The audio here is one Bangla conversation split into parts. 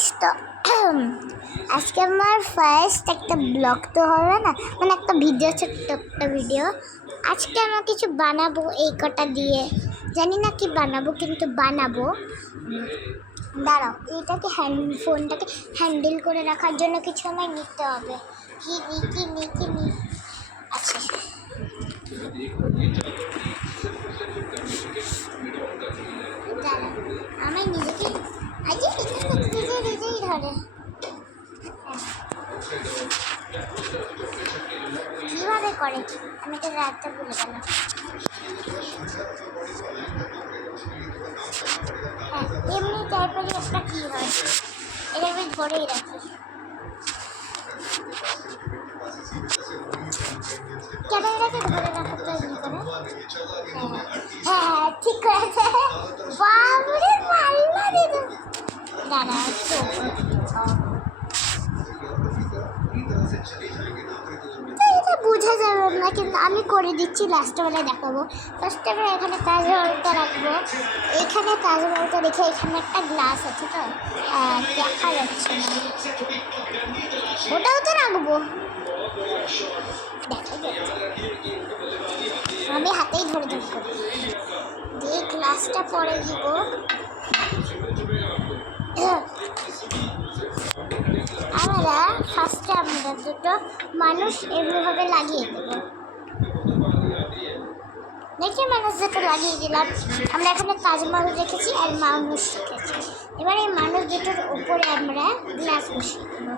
গাইস, তো আজকে আমার ফার্স্ট একটা ব্লগ তো হবে না, মানে একটা ভিডিও, ছোট্ট একটা ভিডিও। আজকে আমরা কিছু বানাবো, এই কটা দিয়ে জানি না কি বানাবো, কিন্তু বানাবো। দাঁড়াও, এইটাকে ফোনটাকে হ্যান্ডেল করে রাখার জন্য কিছু আমায় নিতে হবে। কি নি আচ্ছা, দাঁড়াও, আমি নিজেকে নিজেই ধরে কীভাবে করে আমি তো রাতটা ভুলে গেলাম। হ্যাঁ, এমনি টাইপেরই একটা কী হয়, এটা আমি ধরেই রাখি। ক্যামেরাটাকে ধরে রাখাটা ই করে। হ্যাঁ, ঠিক করেছে। বাবরে মাল্লা দিদি, দাঁড়া এটা বোঝা যাবে না, কিন্তু আমি করে দিচ্ছি, লাস্টবেলায় দেখাবো। ফার্স্ট টাইমে এখানে তাজমহলটা রাখবো, এখানে তাজমহলটা রেখে এখানে একটা গ্লাস আছে, তো দেখা যাচ্ছে না, ওটাও তো রাখবো, দেখা যাচ্ছে। আমি হাতেই ধরে ধরবো, দিয়ে গ্লাসটা পরে দিব। আমরা দুটো মানুষ এমনিভাবে লাগিয়ে দেবো, দেখি মানুষ দুটো লাগিয়ে দিলাম। আমরা এখানে তাজমহল রেখেছি আর মানুষ রেখেছি। এবার এই মানুষ দুটোর উপরে আমরা গ্লাস বসিয়ে দেবো,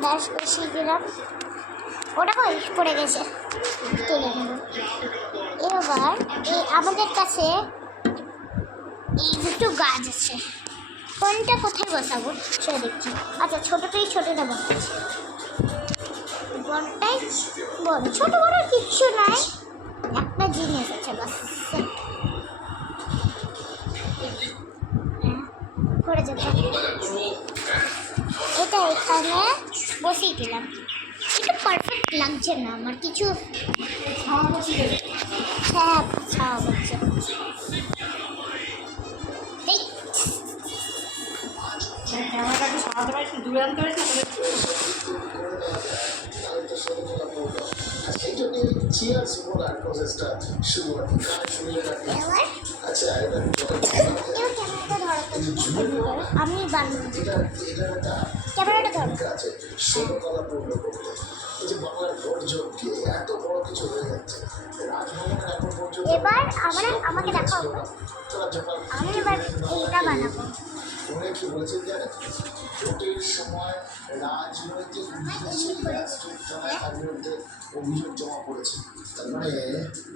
গ্লাস বসিয়ে দিলাম। ওটা কই পড়ে গেছে, তুলে নেব। এবার আমাদের কাছে এই দুটো গাছ আছে, কোনটা কোথায় বসাবো সেটা দেখছি। আচ্ছা, ছোটোটা বসাচ্ছি, বড়টাই বড়, ছোটো বড় কিচ্ছু নাই, একটা জিনিস আছে বাস, করে যেতে। এটা এখানে বসিয়ে দিলাম, এটা পারফেক্ট লাগছে না আমার কিছু। হ্যাঁ, ছাওয়া হচ্ছে। আমি ক্যামেরাটা ধরো। এবার আমাকে দেখাও, আমি এবার এইটা বানাবো। কি বলেছেন জানেন, ভোটের সময় রাজনৈতিক বিরুদ্ধে অভিযোগ জমা পড়েছে। তার মানে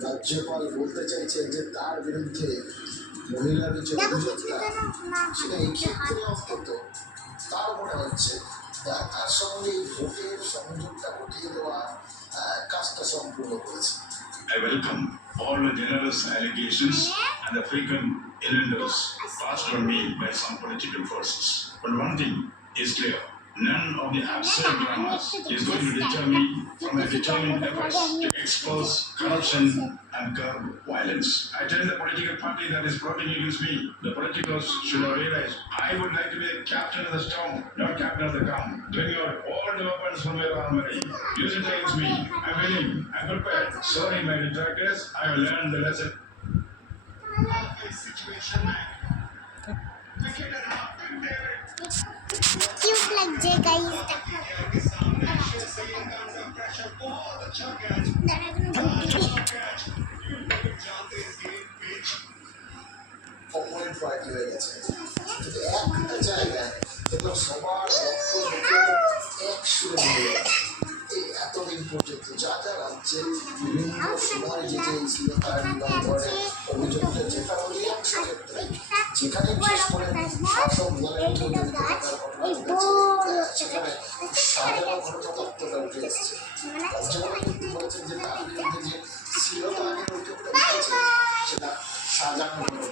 রাজ্যপাল বলতে চাইছেন যে তার বিরুদ্ধে মহিলার যে অভিযোগটা, সেটা এই ক্ষেত্রে অন্তত তার মনে হচ্ছে তার সঙ্গে এই ভোটের সংযোগটা ঘটিয়ে দেওয়া কাজটা সম্পূর্ণ করেছে। I welcome all the generous allegations and the frequent innuendos passed on me by some political forces. But one thing is clear. None of the absurd dramas is going to deter me from my determined efforts to expose corruption and curb violence. I tell the political party that is plotting against me, the politicals should have realized I would like to be a captain of the storm, not captain of the calm. Bring out all the weapons from your armory. Use it against me. I'm willing. I'm prepared. Sorry, my detractors. I have learned the lesson. Cute লাগছে গাইস, হয়ে গেছে, কিন্তু একটা জায়গায় দেখলাম সবার একসুরে মিলে এই এতদিন পর্যন্ত যা যা রাজ্যে বিভিন্ন সময় যে অভিযোগটা, যেটা অধিকাংশ ক্ষেত্রে যেখানে বিশেষ করে শাসক দলের সাজানো ঘটনা তত্ত্বটা উঠে এসছে। রাজ্যপাল কিন্তু বলেছেন যে তার বিরুদ্ধে যে স্থিরতা আগের অভিযোগটা উঠেছে সেটা সাজানো ঘটনা।